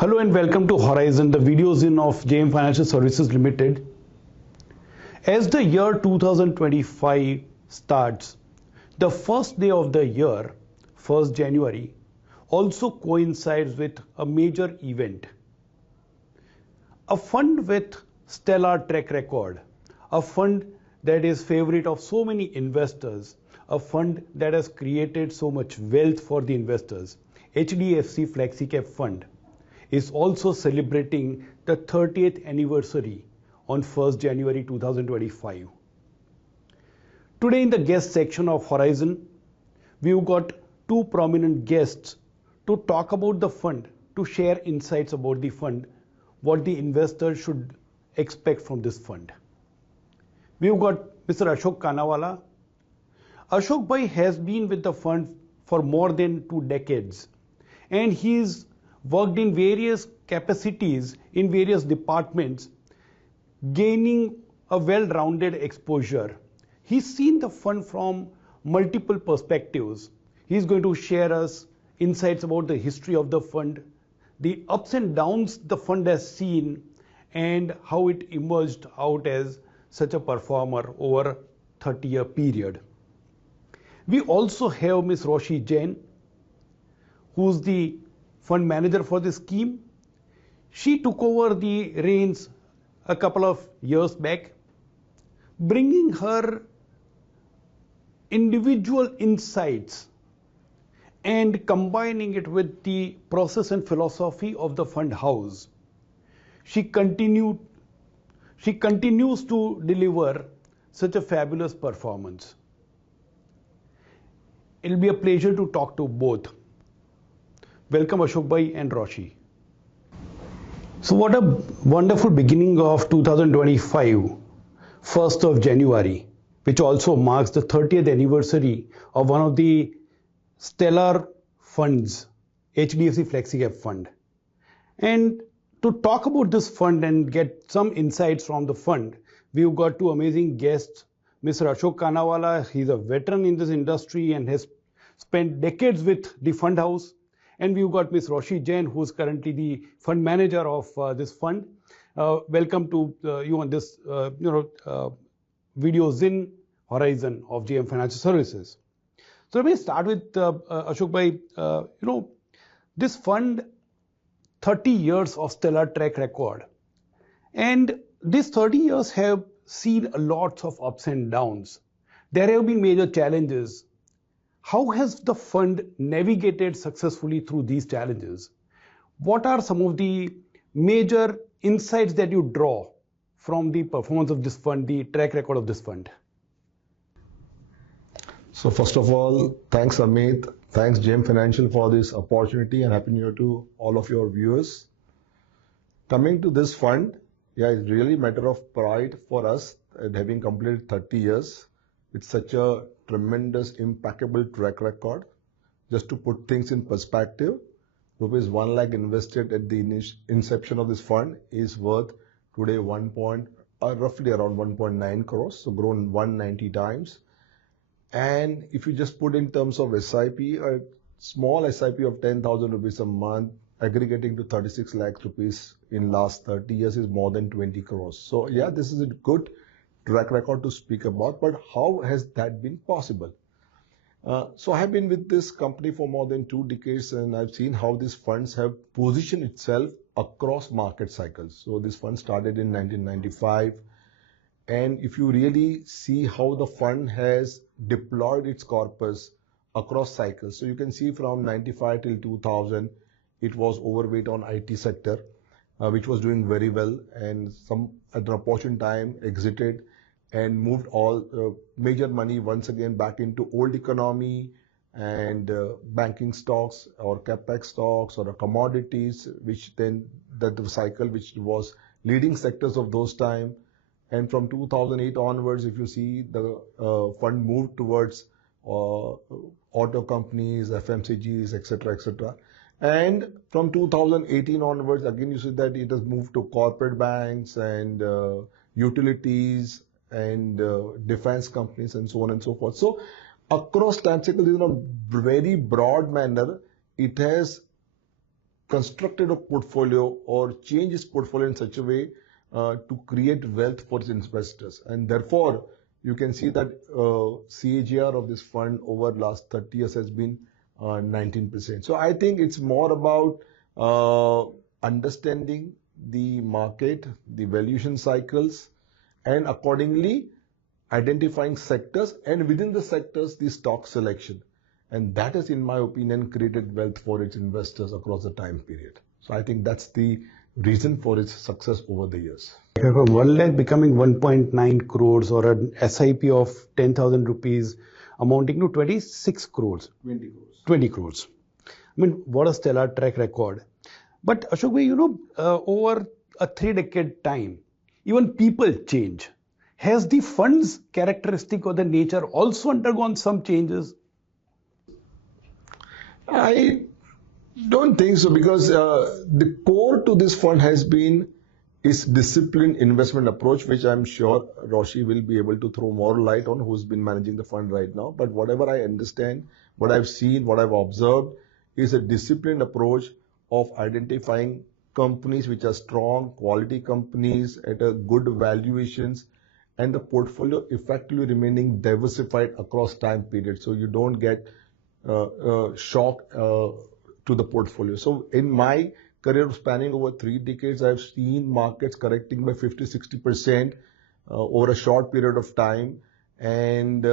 Hello and welcome to Horizon, the Videozine of JM Financial Services Limited. As the year 2025 starts, the first day of the year, 1st January, also coincides with a major event. A fund with stellar track record, a fund that is favorite of so many investors, a fund that has created so much wealth for the investors, HDFC Flexi Cap Fund, is also celebrating the 30th anniversary on 1st January 2025. Today in the guest section of Horizon, we've got two prominent guests to talk about the fund, to share insights about the fund, what the investors should expect from this fund. We've got Mr. Ashok Kanawala. Ashok Bhai has been with the fund for more than 2 decades, and he's worked in various capacities in various departments, gaining a well-rounded exposure. He's seen the fund from multiple perspectives. He's going to share us insights about the history of the fund, the ups and downs the fund has seen, and how it emerged out as such a performer over a 30-year period. We also have Ms. Roshi Jain, who's the fund manager for the scheme. She took over the reins a couple of years back, bringing her individual insights and combining it with the process and philosophy of the fund house. She continues to deliver such a fabulous performance. It'll be a pleasure to talk to both. Welcome Ashok Bhai and Roshi. So what a wonderful beginning of 2025, 1st of January, which also marks the 30th anniversary of one of the stellar funds, HDFC Flexi Cap Fund. And to talk about this fund and get some insights from the fund, we've got two amazing guests. Mr. Ashok Kanawala, he's a veteran in this industry and has spent decades with the fund house. And we've got Ms. Roshi Jain, who's currently the fund manager of this fund. Welcome to you on this, Videozine Horizon of JM Financial Services. So let me start with Ashok Bhai. This fund, 30 years of stellar track record. And these 30 years have seen lots of ups and downs. There have been major challenges. How has the fund navigated successfully through these challenges? What are some of the major insights that you draw from the performance of this fund, the track record of this fund? So first of all, thanks Amit, thanks JM Financial for this opportunity, and Happy New Year to all of your viewers. Coming to this fund, it's really a matter of pride for us at having completed 30 years with such a tremendous, impeccable track record. Just to put things in perspective, rupees 1 lakh invested at the inception of this fund is worth today roughly around 1.9 crores, so grown 190 times. And if you just put in terms of SIP, a small SIP of 10,000 rupees a month, aggregating to 36 lakh rupees in last 30 years is more than 20 crores. So this is a good track record to speak about, but how has that been possible? So I have been with this company for more than 2 decades, and I've seen how these funds have positioned itself across market cycles. So this fund started in 1995, and if you really see how the fund has deployed its corpus across cycles, so you can see from 95 till 2000, it was overweight on IT sector, which was doing very well, and at an opportune time exited and moved all major money once again back into old economy and banking stocks or capex stocks or commodities, which then the cycle which was leading sectors of those time. And from 2008 onwards, if you see, the fund moved towards auto companies, FMCGs, etc., etc. And from 2018 onwards, again, you see that it has moved to corporate banks and utilities and defense companies and so on and so forth. So across time cycles, in a very broad manner, it has constructed a portfolio or changed its portfolio in such a way to create wealth for its investors. And therefore, you can see that CAGR of this fund over last 30 years has been 19%. So I think it's more about understanding the market, the valuation cycles, and accordingly identifying sectors, and within the sectors, the stock selection. And that has, in my opinion, created wealth for its investors across the time period. So I think that's the reason for its success over the years. From 1 lakh becoming 1.9 crores or an SIP of 10,000 rupees amounting to 26 crores. 20 crores. 20 crores. I mean, what a stellar track record. But Ashok bhai, over a 3-decade time, even people change. Has the fund's characteristic or the nature also undergone some changes? I don't think so, because the core to this fund has been its disciplined investment approach, which I'm sure Roshi will be able to throw more light on, who's been managing the fund right now. But whatever I understand, what I've seen, what I've observed is a disciplined approach of identifying companies which are strong, quality companies at a good valuations, and the portfolio effectively remaining diversified across time periods. So you don't get shock to the portfolio. So in my career spanning over 3 decades, I've seen markets correcting by 50-60% over a short period of time. And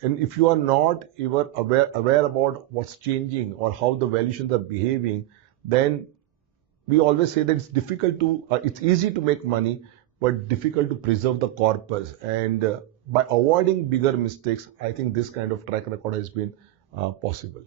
if you are not even aware about what's changing or how the valuations are behaving, then we always say that it's difficult to, it's easy to make money, but difficult to preserve the corpus. And by avoiding bigger mistakes, I think this kind of track record has been possible.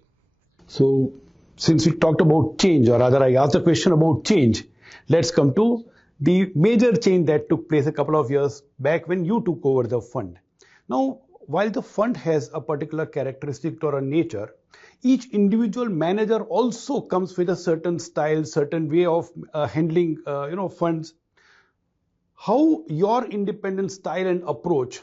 So, since we talked about change, or rather I asked a question about change, let's come to the major change that took place a couple of years back when you took over the fund. Now, while the fund has a particular characteristic or a nature, each individual manager also comes with a certain style, certain way of handling, funds. How your independent style and approach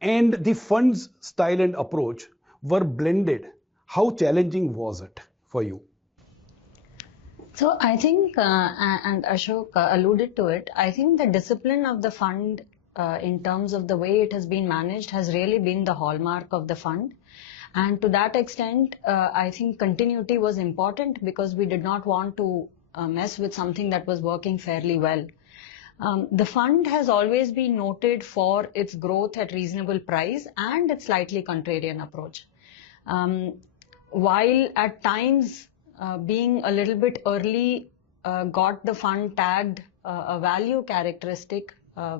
and the fund's style and approach were blended, how challenging was it for you? So I think, and Ashok alluded to it, I think the discipline of the fund in terms of the way it has been managed has really been the hallmark of the fund. And to that extent, I think continuity was important, because we did not want to mess with something that was working fairly well. The fund has always been noted for its growth at reasonable price and its slightly contrarian approach. While at times being a little bit early got the fund tagged a value characteristic,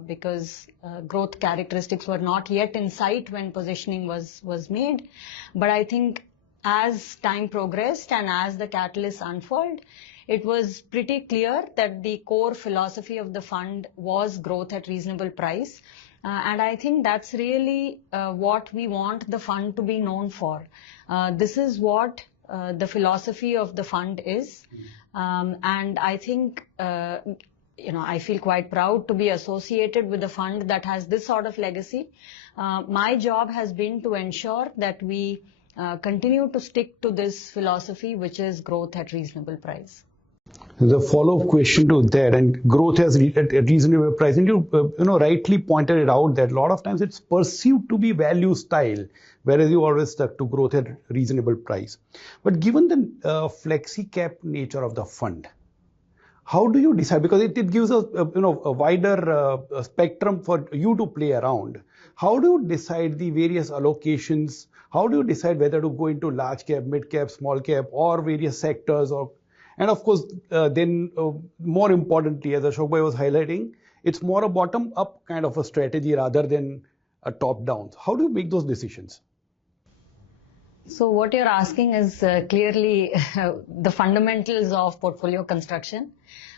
because growth characteristics were not yet in sight when positioning was made. But I think as time progressed and as the catalysts unfold, it was pretty clear that the core philosophy of the fund was growth at reasonable price. And I think that's really what we want the fund to be known for. This is what the philosophy of the fund is. And I think, I feel quite proud to be associated with a fund that has this sort of legacy. My job has been to ensure that we continue to stick to this philosophy, which is growth at reasonable price. The follow-up question to that, and growth has at reasonable price, and you rightly pointed it out that a lot of times it's perceived to be value style, whereas you always stuck to growth at reasonable price. But given the flexi cap nature of the fund, how do you decide? Because it gives us a wider spectrum for you to play around. How do you decide the various allocations? How do you decide whether to go into large cap, mid cap, small cap, or various sectors? And of course, then more importantly, as Ashok bhai was highlighting, it's more a bottom-up kind of a strategy rather than a top-down. How do you make those decisions? So what you're asking is clearly the fundamentals of portfolio construction.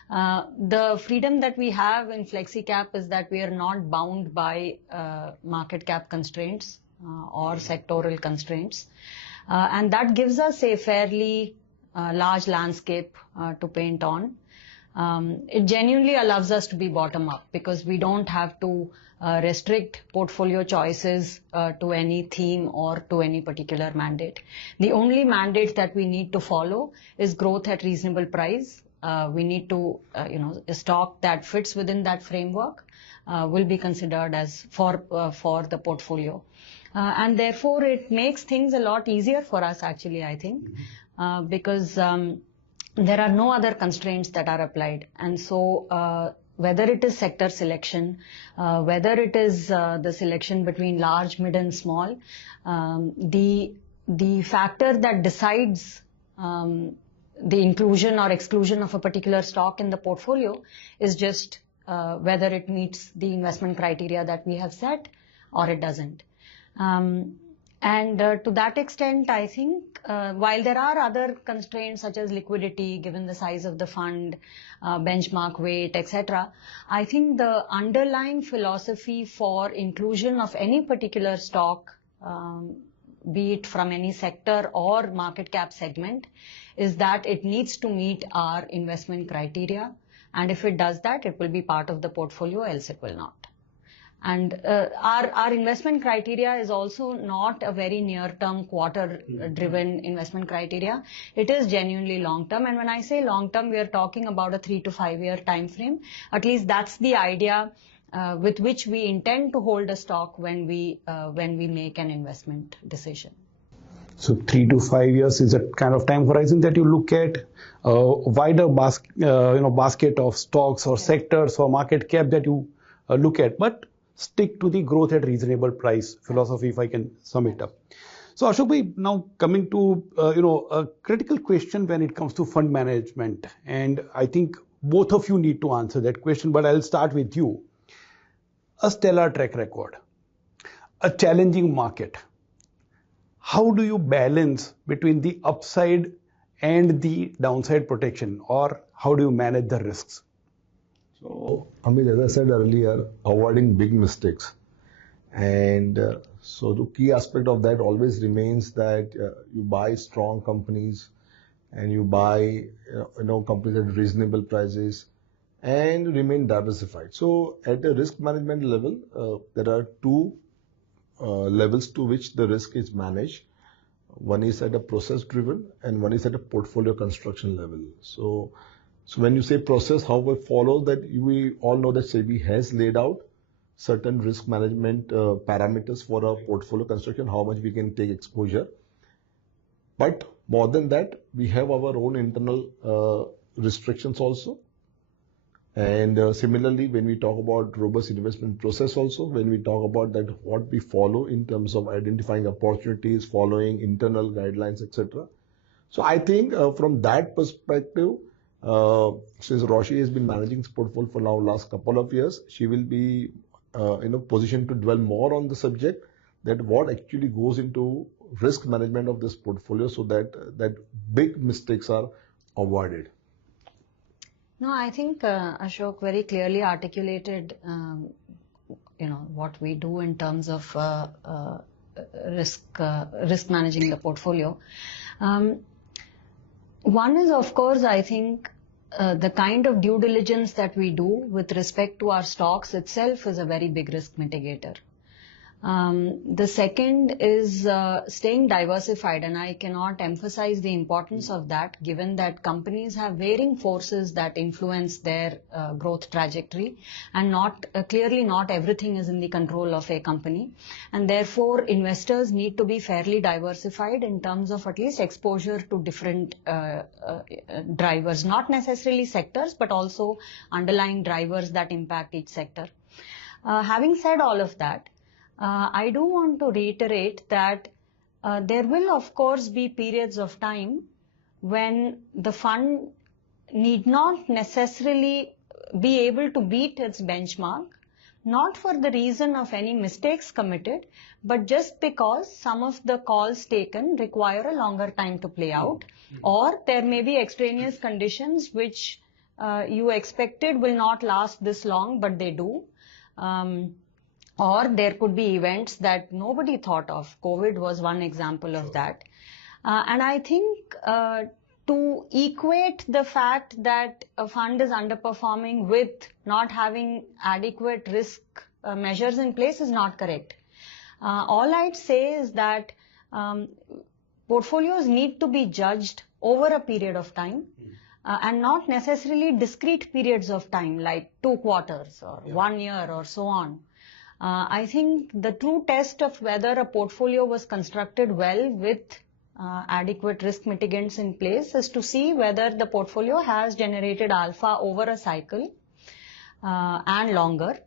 The freedom that we have in Flexi Cap is that we are not bound by market cap constraints or sectoral constraints. And that gives us a fairly large landscape to paint on. It genuinely allows us to be bottom up because we don't have to restrict portfolio choices to any theme or to any particular mandate. The only mandate that we need to follow is growth at reasonable price. We need to, a stock that fits within that framework will be considered as for the portfolio. And therefore, it makes things a lot easier for us, actually, I think, because there are no other constraints that are applied. And so, whether it is sector selection, whether it is the selection between large, mid, and small, the factor that decides the inclusion or exclusion of a particular stock in the portfolio is just whether it meets the investment criteria that we have set or it doesn't. And to that extent, I think while there are other constraints such as liquidity, given the size of the fund, benchmark weight, etc., I think the underlying philosophy for inclusion of any particular stock, be it from any sector or market cap segment, is that it needs to meet our investment criteria. And if it does that, it will be part of the portfolio, else it will not. And our investment criteria is also not a very near-term, quarter-driven investment criteria. It is genuinely long-term. And when I say long-term, we are talking about a 3 to 5 year time frame. At least that's the idea with which we intend to hold a stock when we make an investment decision. So 3 to 5 years is a kind of time horizon that you look at, wider basket of stocks or sectors or market cap that you look at, but stick to the growth at reasonable price philosophy, if I can sum it up. So Ashok bhai, now coming to a critical question when it comes to fund management, and I think both of you need to answer that question, but I'll start with you. A stellar track record, a challenging market. How do you balance between the upside and the downside protection, or how do you manage the risks? So, Amit, as I said earlier, avoiding big mistakes. And so the key aspect of that always remains that you buy strong companies and you buy companies at reasonable prices and remain diversified. So at the risk management level, there are two levels to which the risk is managed. One is at a process driven and one is at a portfolio construction level. So when you say process, how we follow that, we all know that SEBI has laid out certain risk management parameters for our portfolio construction, how much we can take exposure. But more than that, we have our own internal restrictions also. And similarly, when we talk about robust investment process also, when we talk about that, what we follow in terms of identifying opportunities, following internal guidelines, etc. So I think from that perspective, since Roshi has been managing this portfolio for now last couple of years, she will be in a position to dwell more on the subject, that what actually goes into risk management of this portfolio, so that big mistakes are avoided. No, I think Ashok very clearly articulated, what we do in terms of risk managing the portfolio. One is, of course, I think the kind of due diligence that we do with respect to our stocks itself is a very big risk mitigator. The second is staying diversified, and I cannot emphasize the importance of that, given that companies have varying forces that influence their growth trajectory, and clearly not everything is in the control of a company, and therefore investors need to be fairly diversified in terms of at least exposure to different drivers, not necessarily sectors, but also underlying drivers that impact each sector. Having said all of that, I do want to reiterate that there will of course be periods of time when the fund need not necessarily be able to beat its benchmark, not for the reason of any mistakes committed, but just because some of the calls taken require a longer time to play out, or there may be extraneous conditions which you expected will not last this long, but they do. Or there could be events that nobody thought of. COVID was one example of that. And I think to equate the fact that a fund is underperforming with not having adequate risk measures in place is not correct. All I'd say is that portfolios need to be judged over a period of time and not necessarily discrete periods of time like 2 quarters or 1 year or so on. I think the true test of whether a portfolio was constructed well with adequate risk mitigants in place is to see whether the portfolio has generated alpha over a cycle and longer,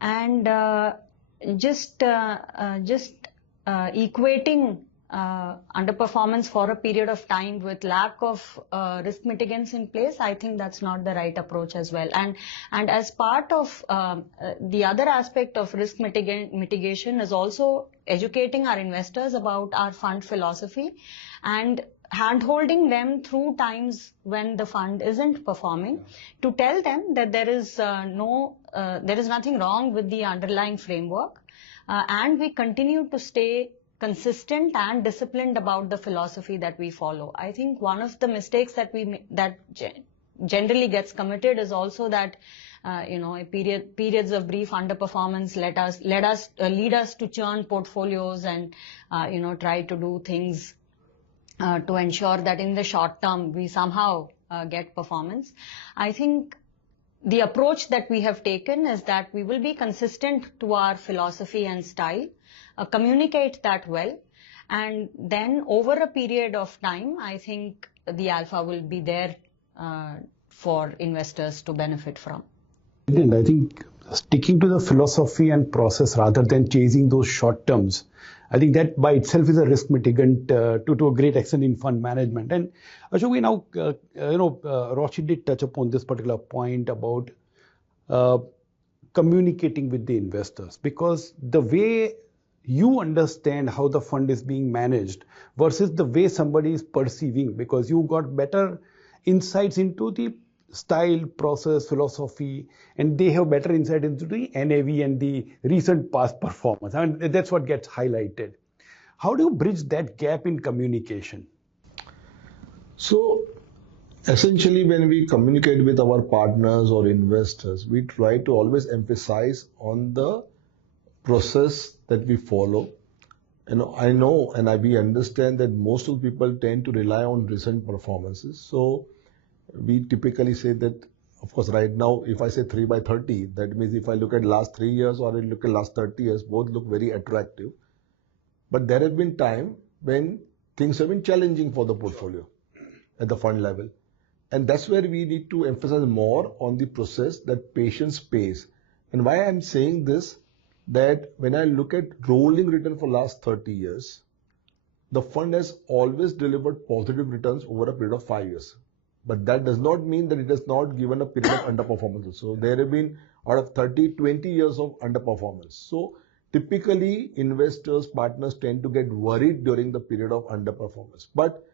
and just equating underperformance for a period of time with lack of risk mitigants in place, I think that's not the right approach as well. And as part of the other aspect of risk mitigation is also educating our investors about our fund philosophy and hand-holding them through times when the fund isn't performing, to tell them that there is nothing wrong with the underlying framework, and we continue to stay consistent and disciplined about the philosophy that we follow. I think one of the mistakes that generally gets committed is also that periods of brief underperformance lead us to churn portfolios and try to do things to ensure that in the short term we somehow get performance. I think the approach that we have taken is that we will be consistent to our philosophy and style, communicate that well, and then over a period of time, I think the alpha will be there for investors to benefit from. I think sticking to the philosophy and process rather than chasing those short terms, I think that by itself is a risk mitigant to a great extent in fund management. And Ashok, we now, Roshi did touch upon this particular point about communicating with the investors, because the way you understand how the fund is being managed versus the way somebody is perceiving, because you got better insights into the style, process, philosophy, and they have better insight into the NAV and the recent past performance. I mean, that's what gets highlighted. How do you bridge that gap in communication? So, essentially, when we communicate with our partners or investors, we try to always emphasize on the process that we follow. I know and we understand that most of the people tend to rely on recent performances. So we typically say that, of course, right now, if I say 3 by 30, that means if I look at last 3 years or I look at last 30 years, both look very attractive. But there have been times when things have been challenging for the portfolio at the fund level. And that's where we need to emphasize more on the process, that patience pays. And why I'm saying this, that when I look at rolling return for last 30 years, the fund has always delivered positive returns over a period of 5 years. But that does not mean that it has not given a period of underperformance. So there have been out of 30, 20 years of underperformance. So typically investors, partners tend to get worried during the period of underperformance. But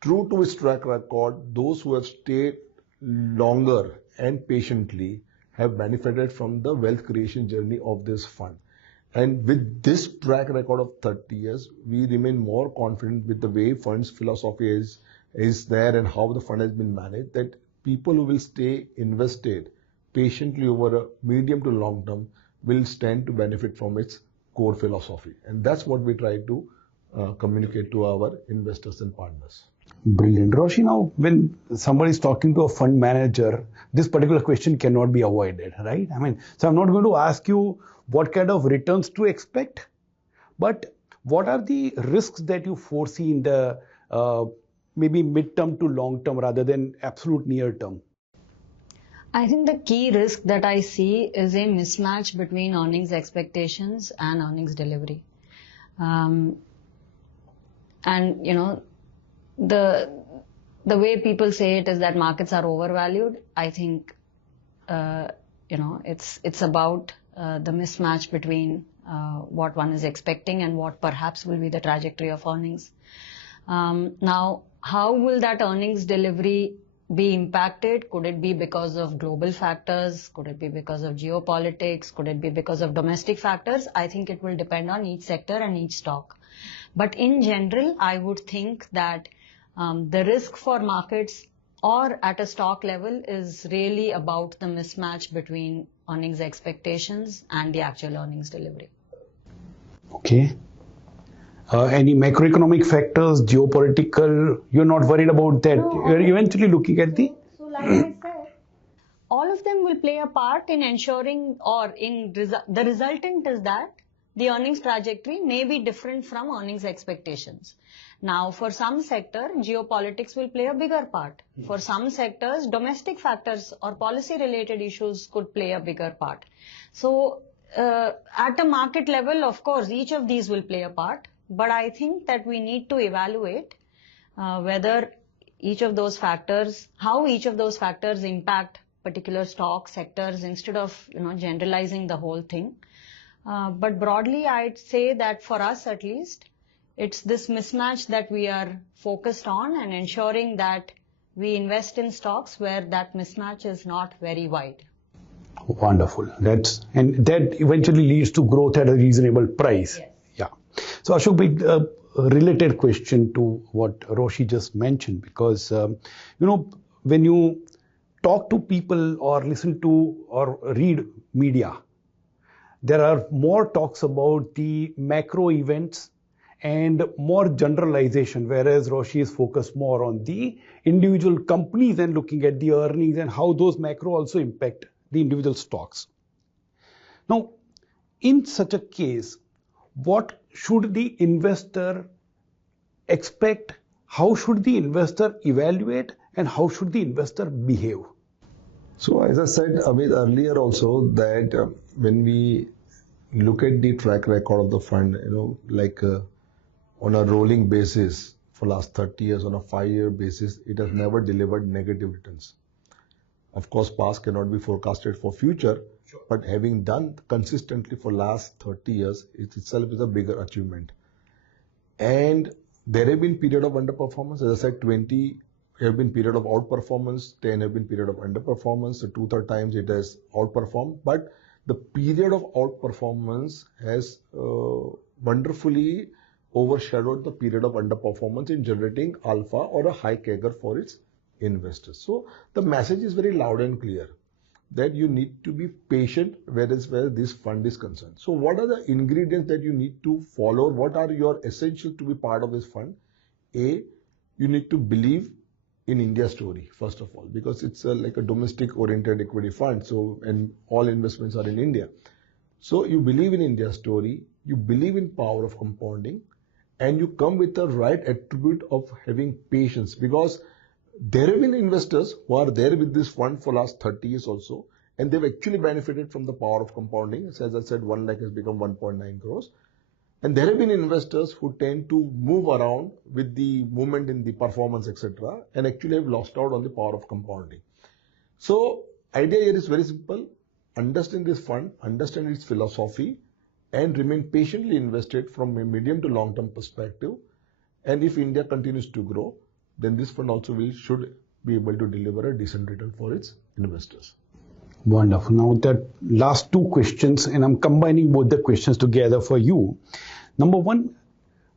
true to its track record, those who have stayed longer and patiently have benefited from the wealth creation journey of this fund. And with this track record of 30 years, we remain more confident with the way fund's philosophy is there and how the fund has been managed, that people who will stay invested patiently over a medium to long term will stand to benefit from its core philosophy. And that's what we try to communicate to our investors and partners. Brilliant. Roshi, now when somebody is talking to a fund manager, this particular question cannot be avoided, right? I mean, so I'm not going to ask you what kind of returns to expect, but what are the risks that you foresee in the maybe mid-term to long-term rather than absolute near-term? I think the key risk that I see is a mismatch between earnings expectations and earnings delivery. The way people say it is that markets are overvalued. I think, it's about the mismatch between what one is expecting and what perhaps will be the trajectory of earnings. Now, how will that earnings delivery be impacted? Could it be because of global factors? Could it be because of geopolitics? Could it be because of domestic factors? I think it will depend on each sector and each stock. But in general, I would think that The risk for markets or at a stock level is really about the mismatch between earnings expectations and the actual earnings delivery. Okay. Any macroeconomic factors, geopolitical, you're not worried about that. No, You're eventually looking at the... So like I said, all of them will play a part in ensuring or in the resultant is that the earnings trajectory may be different from earnings expectations. Now, for some sector, geopolitics will play a bigger part. For some sectors, domestic factors or policy-related issues could play a bigger part. So, at a market level, of course, each of these will play a part. But I think that we need to evaluate whether each of those factors, how each of those factors impact particular stock sectors instead of generalizing the whole thing. But broadly, I'd say that for us at least, it's this mismatch that we are focused on and ensuring that we invest in stocks where that mismatch is not very wide. Wonderful. And that eventually leads to growth at a reasonable price. Yes. Yeah. So Ashok, a related question to what Roshi just mentioned, because when you talk to people or listen to or read media, there are more talks about the macro events and more generalization, whereas Roshi is focused more on the individual companies and looking at the earnings and how those macro also impact the individual stocks. Now, in such a case, what should the investor expect? How should the investor evaluate and how should the investor behave? So as I said, Amit, earlier also that when we look at the track record of the fund, on a rolling basis for last 30 years, on a 5-year basis, it has never delivered negative returns. Of course, past cannot be forecasted for future, sure, but having done consistently for last 30 years, it itself is a bigger achievement. And there have been period of underperformance. As I said, 20 have been period of outperformance, 10 have been period of underperformance. So 2/3 times it has outperformed. But the period of outperformance has wonderfully overshadowed the period of underperformance in generating alpha or a high CAGR for its investors. So the message is very loud and clear that you need to be patient where this fund is concerned. So what are the ingredients that you need to follow? What are your essentials to be part of this fund? A, you need to believe in India story, first of all, because it's like a domestic oriented equity fund. So, and all investments are in India. So you believe in India story, you believe in power of compounding, and you come with the right attribute of having patience, because there have been investors who are there with this fund for last 30 years also, and they've actually benefited from the power of compounding. As I said, 1 lakh has become 1.9 crores. And there have been investors who tend to move around with the movement in the performance, etc., and actually have lost out on the power of compounding. So, idea here is very simple. Understand this fund, understand its philosophy, and remain patiently invested from a medium to long-term perspective. And if India continues to grow, then this fund also should be able to deliver a decent return for its investors. Wonderful. Now the last two questions, and I'm combining both the questions together for you. Number one,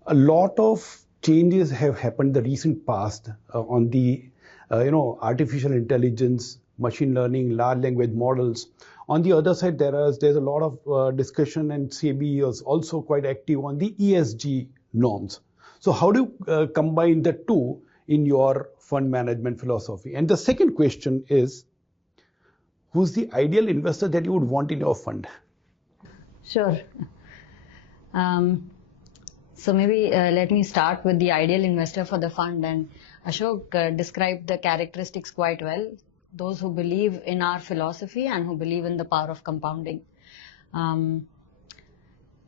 a lot of changes have happened in the recent past on the artificial intelligence, machine learning, large language models. On the other side, there's a lot of discussion, and SEBI is also quite active on the ESG norms. So how do you combine the two in your fund management philosophy? And the second question is, who's the ideal investor that you would want in your fund? Sure. So maybe let me start with the ideal investor for the fund, and Ashok described the characteristics quite well. Those who believe in our philosophy and who believe in the power of compounding.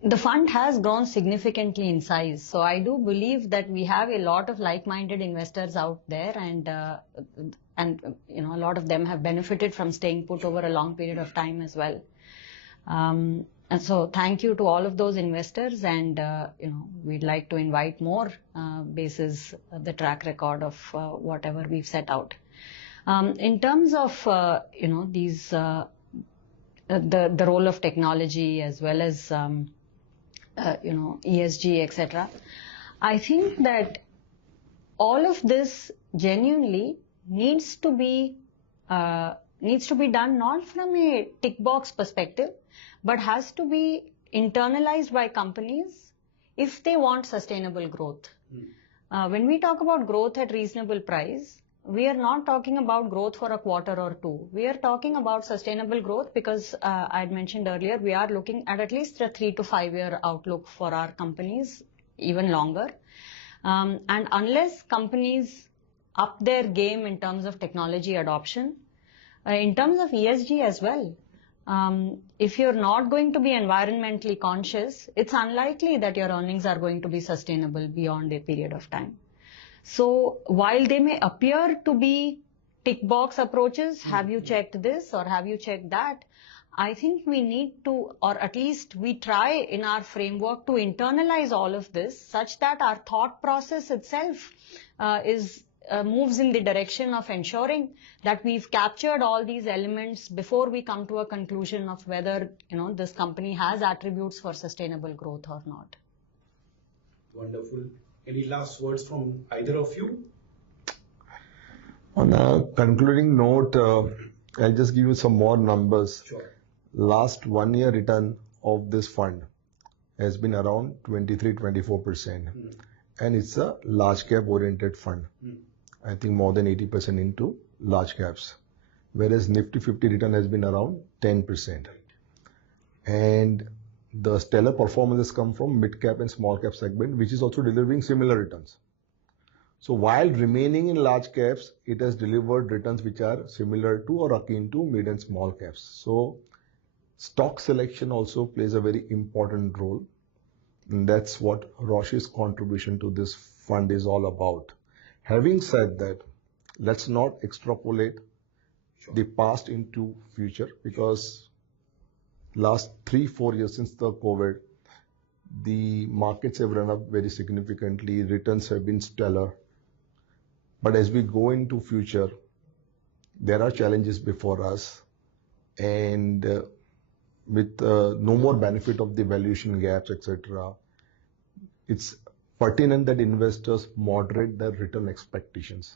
The fund has grown significantly in size, so I do believe that we have a lot of like-minded investors out there, and a lot of them have benefited from staying put over a long period of time as well. And so thank you to all of those investors, and we'd like to invite more basis the track record of whatever we've set out. In terms of these the role of technology as well as ESG, etc., I think that all of this genuinely needs to be done not from a tick box perspective, but has to be internalized by companies if they want sustainable growth. When we talk about growth at reasonable price, we are not talking about growth for a quarter or two. We are talking about sustainable growth because I had mentioned earlier, we are looking at least a 3 to 5 year outlook for our companies, even longer. And unless companies up their game in terms of technology adoption, in terms of ESG as well, if you're not going to be environmentally conscious, it's unlikely that your earnings are going to be sustainable beyond a period of time. So while they may appear to be tick box approaches, have you checked this or have you checked that? I think we need to, or at least we try in our framework to internalize all of this such that our thought process itself moves in the direction of ensuring that we've captured all these elements before we come to a conclusion of whether, this company has attributes for sustainable growth or not. Wonderful. Any last words from either of you? On a concluding note, I'll just give you some more numbers. Sure. Last 1 year return of this fund has been around 23-24%. And it's a large cap oriented fund. I think more than 80% into large caps. Whereas Nifty 50 return has been around 10%. And the stellar performances come from mid cap and small cap segment, which is also delivering similar returns. So while remaining in large caps, it has delivered returns which are similar to or akin to mid and small caps. So stock selection also plays a very important role. And that's what Roshi's contribution to this fund is all about. Having said that, let's not extrapolate the past into future, because last 3-4 years since the COVID, the markets have run up very significantly. Returns have been stellar. But as we go into future, there are challenges before us, and with no more benefit of the valuation gaps, etc., it's pertinent that investors moderate their return expectations,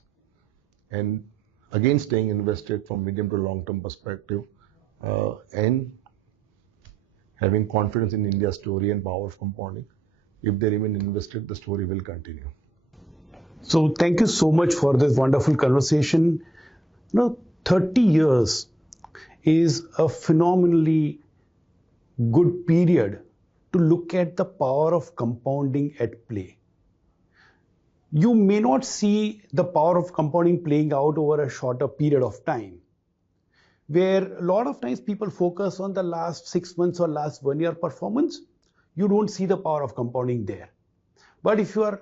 and again staying invested from medium to long term perspective, and having confidence in India's story and power of compounding. If they remain invested, the story will continue. So thank you so much for this wonderful conversation. 30 years is a phenomenally good period to look at the power of compounding at play. You may not see the power of compounding playing out over a shorter period of time, where a lot of times people focus on the last 6 months or last 1 year performance. You don't see the power of compounding there. But if you are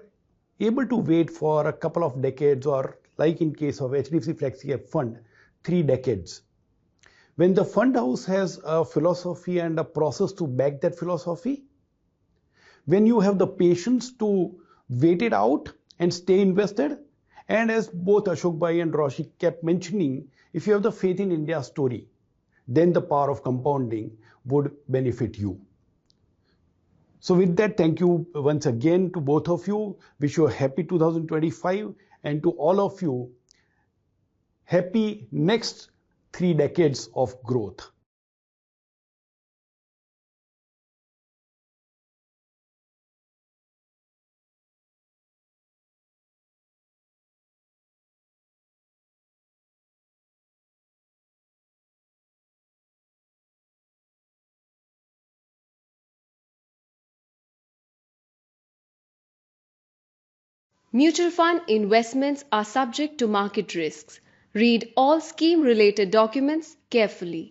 able to wait for a couple of decades, or like in case of HDFC Flexi Cap Fund, 3 decades, when the fund house has a philosophy and a process to back that philosophy, when you have the patience to wait it out and stay invested, and as both Ashok Bhai and Roshi kept mentioning, if you have the faith in India's story, then the power of compounding would benefit you. So with that, thank you once again to both of you. Wish you a happy 2025, and to all of you, happy next 3 decades of growth. Mutual fund investments are subject to market risks. Read all scheme-related documents carefully.